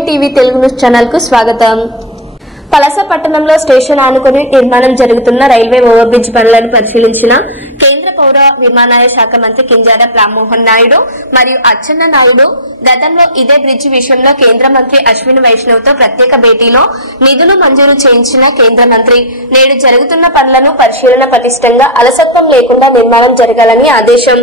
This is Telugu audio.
AN TV Telugu news channel కు స్వాగతం. పలాస పట్టణంలో స్టేషన్ ఆనుకుని నిర్మాణం జరుగుతున్న రైల్వే ఓవర్ బ్రిడ్జ్ పనులను పరిశీలించిన కేంద్ర పౌర విమానయాన శాఖ మంత్రి కింజార రామ్మోహన్ నాయుడు మరియు అచ్చెన్న నాయుడు గతంలో ఇదే బ్రిడ్జ్ విషయంలో కేంద్ర మంత్రి అశ్విని వైష్ణవ్ తో ప్రత్యేక భేటీలో నిధులు మంజూరు చేయించిన కేంద్ర మంత్రి నేడు జరుగుతున్న పనులను పరిశీలన పటిష్టంగా అలసత్వం లేకుండా నిర్మాణం జరగాలని ఆదేశం.